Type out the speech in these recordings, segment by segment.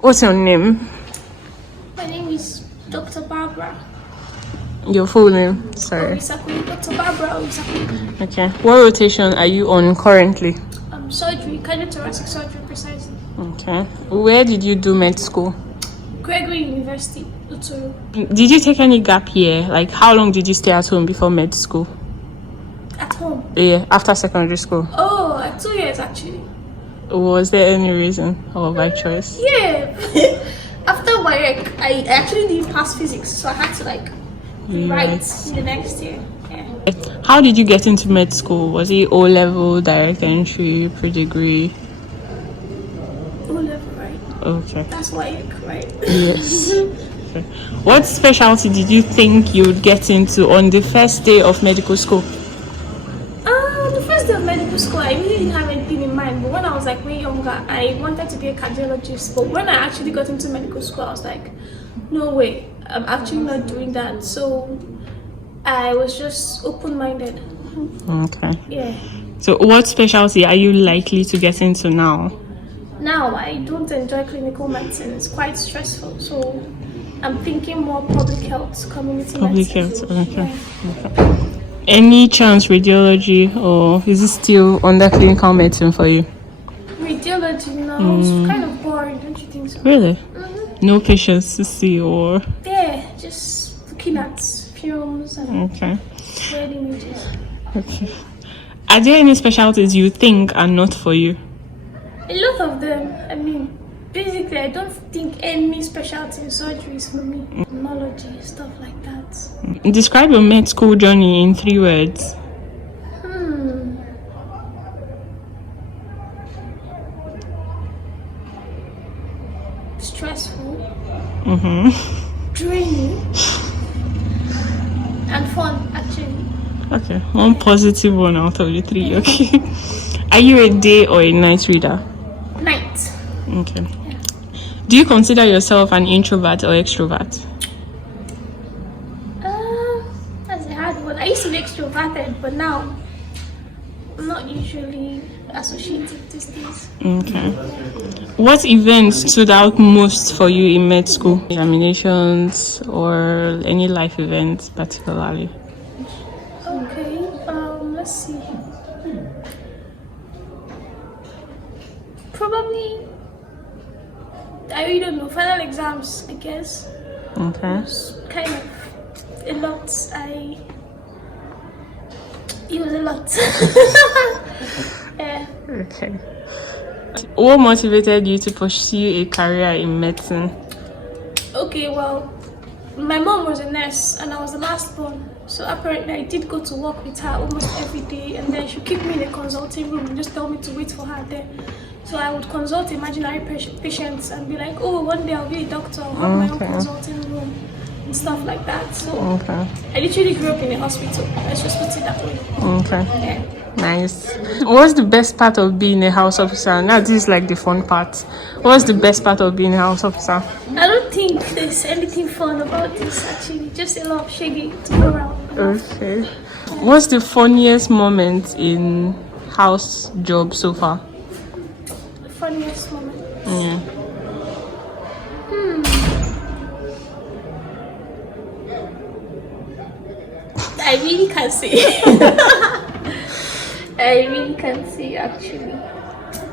What's your name? My name is Dr. Barbra. Your full name? Sorry. Olisakwe, Dr. Barbra Olisakwe. Okay. What rotation are you on currently? Surgery, cardiothoracic surgery precisely. Okay. Where did you do med school? Gregory University, Uturu. Did you take any gap year? Like, how long did you stay at home before med school? At home? Yeah, after secondary school. Oh, like 2 years actually. Was there any reason or by choice? Yeah. After my work, I actually didn't pass physics, so I had to like write the next year. Yeah. How did you get into med school? Was it O-level, direct entry, pre-degree? O-level, right? Okay. That's why right? Yes. Okay. What specialty did you think you would get into on the first day of medical school? The first day of medical school, I really didn't have anything in mind. But when I was like way younger, I wanted to be a cardiologist. But when I actually got into medical school, I was like, no way, I'm actually not doing that. So I was just open-minded. Okay. Yeah. So what specialty are you likely to get into now? Now, I don't enjoy clinical medicine. It's quite stressful. So I'm thinking more public health, community medicine. Public health, okay. Yeah. Okay. Any chance radiology, or is it still under clinical medicine for you? Radiology, no, it's kind of boring, don't you think so? Really? Mm-hmm. No patients to see, or? Yeah, just looking at films and weird images. Okay. Are there any specialties you think are not for you? A lot of them. I mean, basically, I don't think any specialty in surgery is for me. Neurology, stuff like that. Describe your med school journey in 3 words. Stressful. Draining. And fun, actually. Okay, one positive one out of the 3. Okay. Are you a day or a night reader? Night. Okay. Yeah. Do you consider yourself an introvert or extrovert? That's a hard one. I used to be extroverted, but now I'm not usually associated these days. Okay. What events stood out most for you in med school? Examinations or any life events particularly? Okay, let's see. Probably, I really don't know, final exams, I guess. Okay. It's kind of a lot. It was a lot. Yeah. Okay. What motivated you to pursue a career in medicine? Okay, well, my mom was a nurse and I was the last born. So apparently I did go to work with her almost every day, and then she'd keep me in a consulting room and just tell me to wait for her there. So I would consult imaginary patients and be like, oh, one day I'll be a doctor, I'll have my own consulting room and stuff like that. So I literally grew up in a hospital. Let's just put it that way. Okay. Yeah. Nice. What's the best part of being a house officer? Now this is like the fun part. What's the best part of being a house officer? I don't think there's anything fun about this actually. Just a lot of shaking to go around. Okay. What's the funniest moment in house job so far? The funniest moment? Yeah. I really can't say. I really can't say actually.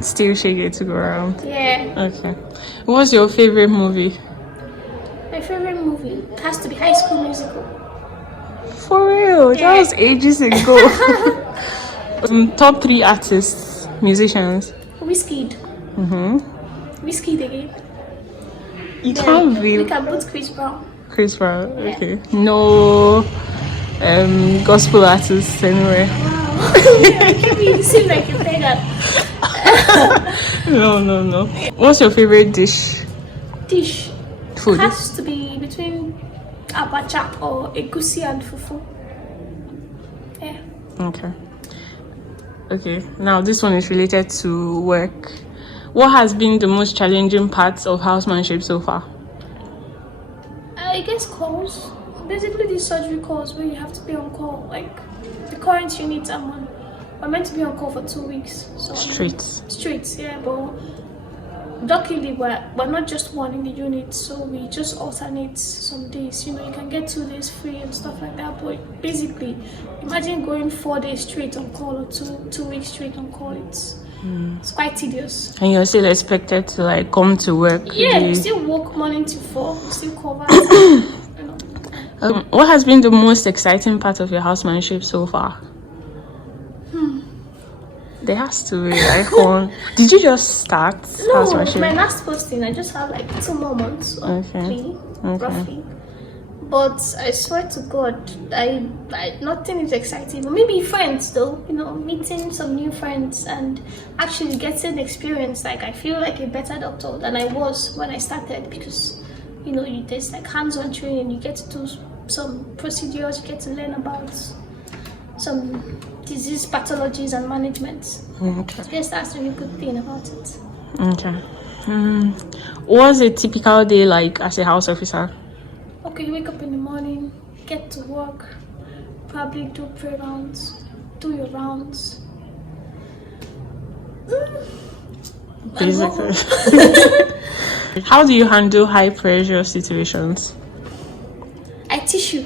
Still shaky to go around. Yeah. Okay. What's your favorite movie? My favorite movie has to be High School Musical. For real? That was ages ago. Top 3 artists, musicians. Wizkid. Wizkid again. You can't be. We can put Chris Brown. Chris Brown. Okay. No gospel artists anyway. Wow. You seem like a beggar. No. What's your favorite dish? Dish. Food. It has to be between abacha or egusi and fufu. Yeah. Okay. Now this one is related to work. What has been the most challenging parts of housemanship so far? I guess calls. Basically, these surgery calls where you have to be on call. Like the current unit I'm on, I'm meant to be on call for 2 weeks. So Straight, yeah. But luckily we're not just one in the unit, so we just alternate some days. You know, you can get 2 days free and stuff like that. But basically, imagine going 4 days straight on call or 2 weeks straight on call. It's quite tedious. And you're still expected to like come to work. Yeah, we still work morning to 4. We still cover. You know. What has been the most exciting part of your housemanship so far? There has to be like one. Did you just start? No, my last posting, I just have like 2 more months of play, roughly. But I swear to God, I nothing is exciting. But maybe friends though, you know, meeting some new friends and actually getting experience. Like I feel like a better doctor than I was when I started, because you know, there's like hands-on training. You get to do some procedures. You get to learn about some disease pathologies and management. Okay. Yes, that's a really good thing about it. Okay. What's a typical day like as a house officer? Okay, you wake up in the morning, get to work, probably do prayer rounds, do your rounds. Basically. How do you handle high pressure situations? I tissue.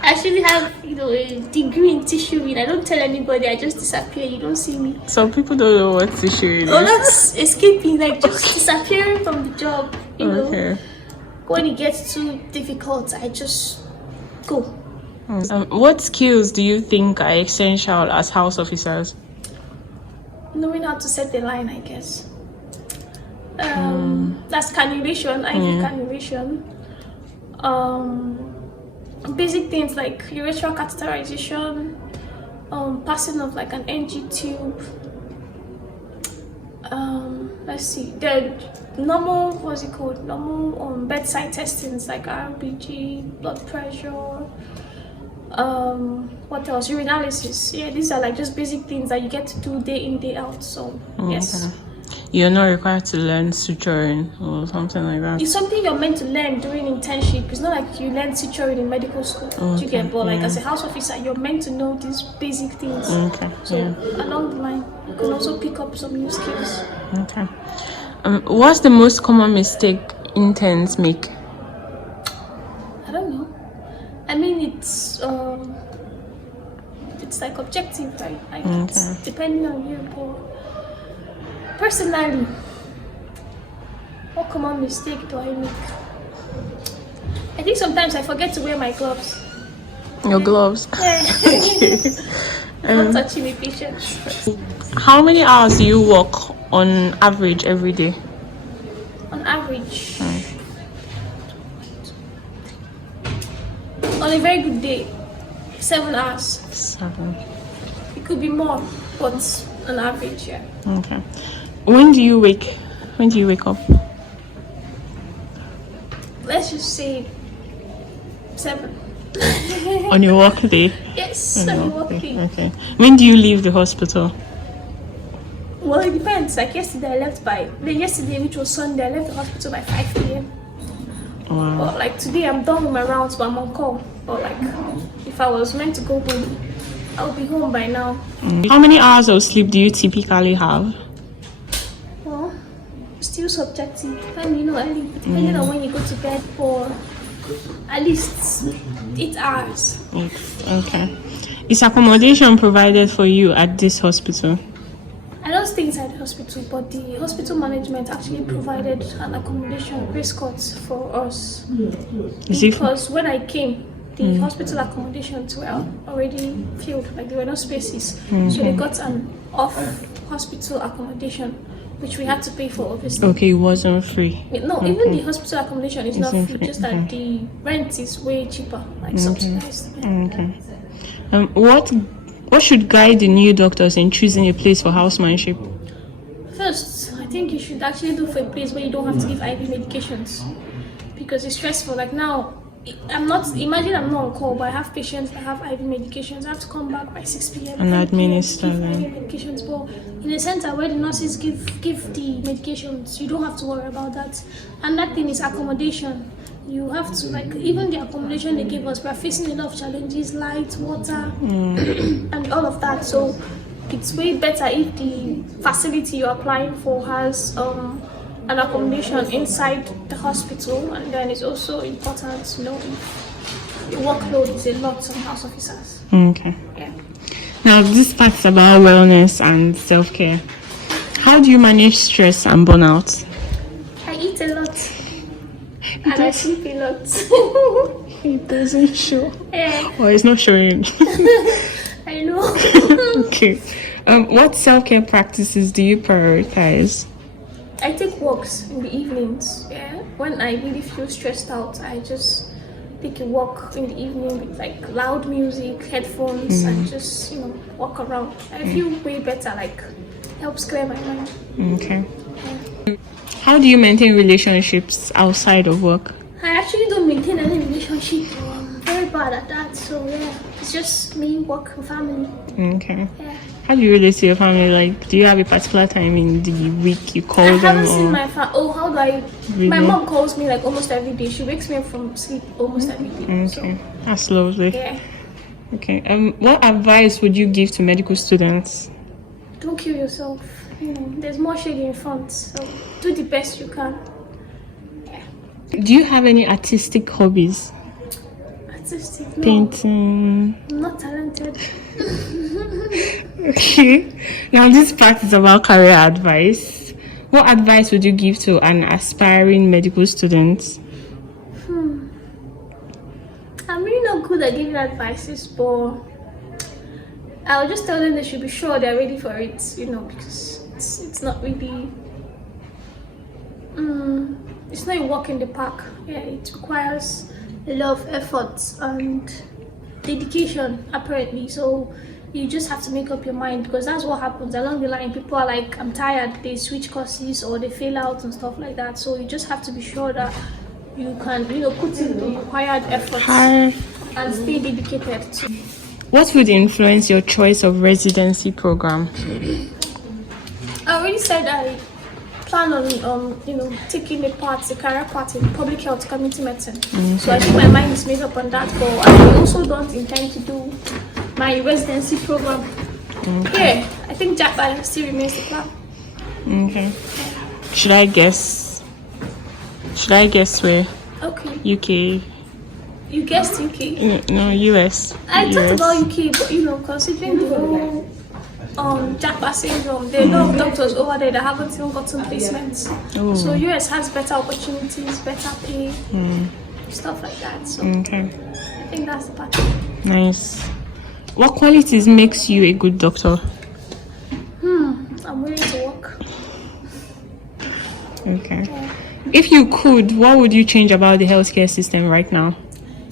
I actually have, you know, a degree in tissuing. I don't tell anybody. I just disappear. You don't see me. Some people don't know what tissue is. Oh, that's escaping, like just disappearing from the job. You know, when it gets too difficult, I just go. What skills do you think are essential as house officers? Knowing how to set the line, I guess. That's cannulation, IV cannulation. Basic things like urethral catheterization, passing of like an NG tube. Let's see, the normal, what's it called? Normal bedside testings like RBG, blood pressure. What else? Urinalysis. Yeah, these are like just basic things that you get to do day in, day out. So yes. You're not required to learn suturing or something like that. It's something you're meant to learn during internship. It's not like you learn suturing in medical school. Do you get? But like as a house officer, you're meant to know these basic things. So along the line, you can also pick up some new skills. Okay. What's the most common mistake interns make? I don't know. I mean, it's like objective, right? Like it's depending on you. But personally, what common mistake do I make? I think sometimes I forget to wear my gloves. Your gloves? Yeah. Not touching my patients. How many hours do you work on average every day? On average, on a very good day, 7 hours. 7. It could be more, but on average, yeah. Okay. When do you wake up? Let's just say 7. On your work day? Yes, on your work day. Okay. When do you leave the hospital? Well, it depends. Like yesterday, which was Sunday, I left the hospital by 5 p.m. Wow. But like today, I'm done with my rounds, but I'm on call. But like, if I was meant to go home, I'll be home by now. How many hours of sleep do you typically have? Well, still subjective. Depending on when you go to bed for at least 8 hours. Okay. Is accommodation provided for you at this hospital? I don't stay inside the hospital, but the hospital management actually provided an accommodation, race courts for us. Because when I came, the hospital accommodations were already filled, like there were no spaces. So they got an off-hospital accommodation, which we had to pay for, obviously. Okay, it wasn't free. No, even the hospital accommodation is not free, just that the rent is way cheaper, like subsidized. Okay. What should guide the new doctors in choosing a place for housemanship? First, I think you should actually look for a place where you don't have to give IV medications, because it's stressful. Like now, imagine I'm not on call, but I have patients that have IV medications. I have to come back by 6 p.m. and administer them. IV medications, but in a center where the nurses give the medications, you don't have to worry about that. And that thing is accommodation. You have to, like, even the accommodation they give us, we're facing a lot of challenges, light, water, and all of that. So it's way better if the facility you're applying for has an accommodation inside the hospital, and then it's also important to know if the workload is a lot on house officers. Okay. Yeah. Now, this part's about wellness and self-care. How do you manage stress and burnout? I eat a lot. And I sleep a lot. It doesn't show. Yeah. Or it's not showing. I know. Okay. What self-care practices do you prioritize? I take walks in the evenings. Yeah. When I really feel stressed out, I just take a walk in the evening with like loud music, headphones, and just walk around. I feel way better. Like helps clear my mind. Okay. Yeah. How do you maintain relationships outside of work? I actually don't maintain any relationship. I'm very bad at that. So yeah, it's just me, work, and family. Okay. Yeah. How do you relate to your family? Like, do you have a particular time in the week you call them? I haven't seen my family. Oh, how do I? Really? My mom calls me like almost every day. She wakes me up from sleep almost every day. Okay, So, that's lovely. yeah. Okay. What advice would you give to medical students? Don't kill yourself. There's more shade in front. So do the best you can. Yeah. Do you have any artistic hobbies? Artistic. No, Painting. I'm not talented. Okay. Now this part is about career advice. What advice would you give to an aspiring medical student? I'm really not good at giving advices, but I'll just tell them they should be sure they're ready for it, because it's not really it's not a walk in the park. Yeah, it requires a lot of effort and dedication apparently. So you just have to make up your mind, because that's what happens along the line. People are like, I'm tired, they switch courses or they fail out and stuff like that. So you just have to be sure that you can put in the required effort and stay dedicated to. What would influence your choice of residency program? I already said I plan on taking the career part in public health community medicine. So I think my mind is made up on that, but I also don't intend to do my residency program. Yeah, I think Japan still remains the plan. Okay. Should I guess where? Okay. UK. You guessed UK. No, US. I talked about UK, but considering the whole Japan syndrome, there are a lot of doctors over there that haven't even gotten placements. Oh. So US has better opportunities, better pay, stuff like that. So Okay. I think that's the part. Nice. What qualities makes you a good doctor? I'm willing to work. Okay. If you could, what would you change about the healthcare system right now?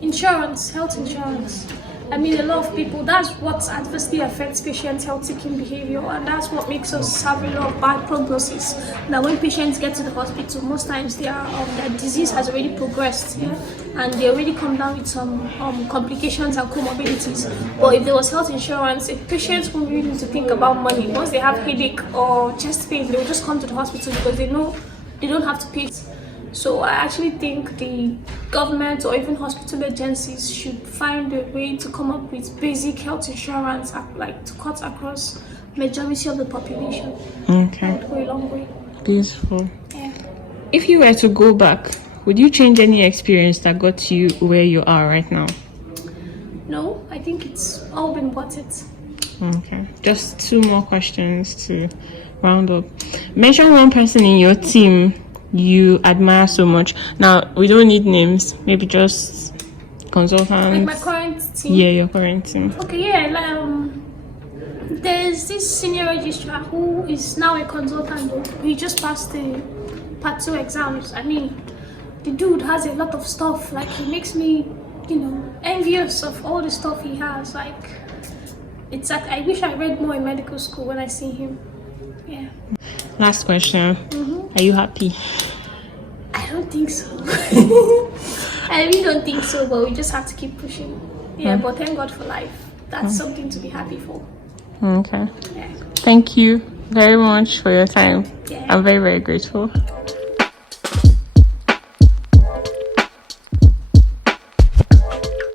Insurance, health insurance. I mean, a lot of people, that's what adversely affects patients' health-seeking behavior, and that's what makes us have a lot of bad prognosis. Now, when patients get to the hospital, most times their disease has already progressed, and they already come down with some complications and comorbidities. But if there was health insurance, if patients won't really need to think about money. Once they have headache or chest pain, they will just come to the hospital because they know they don't have to pay. So I actually think the government or even hospital agencies should find a way to come up with basic health insurance, like to cut across majority of the population. Okay. That would go a long way. Beautiful. Yeah. If you were to go back, would you change any experience that got you where you are right now? No, I think it's all been worth it. Okay. Just 2 more questions to round up. Mention one person in your team you admire so much. Now, we don't need names. Maybe just consultants. Like my current team? Yeah, your current team. Okay, yeah. There's this senior registrar who is now a consultant. He just passed the Part 2 exams. I mean, the dude has a lot of stuff. Like, he makes me, envious of all the stuff he has. Like, it's like, I wish I read more in medical school when I see him. Yeah. Last question. Are you happy? I don't think so. I really don't think so, but we just have to keep pushing. Yeah, but thank God for life. That's something to be happy for. Okay. Yeah. Thank you very much for your time. Yeah. I'm very, very grateful.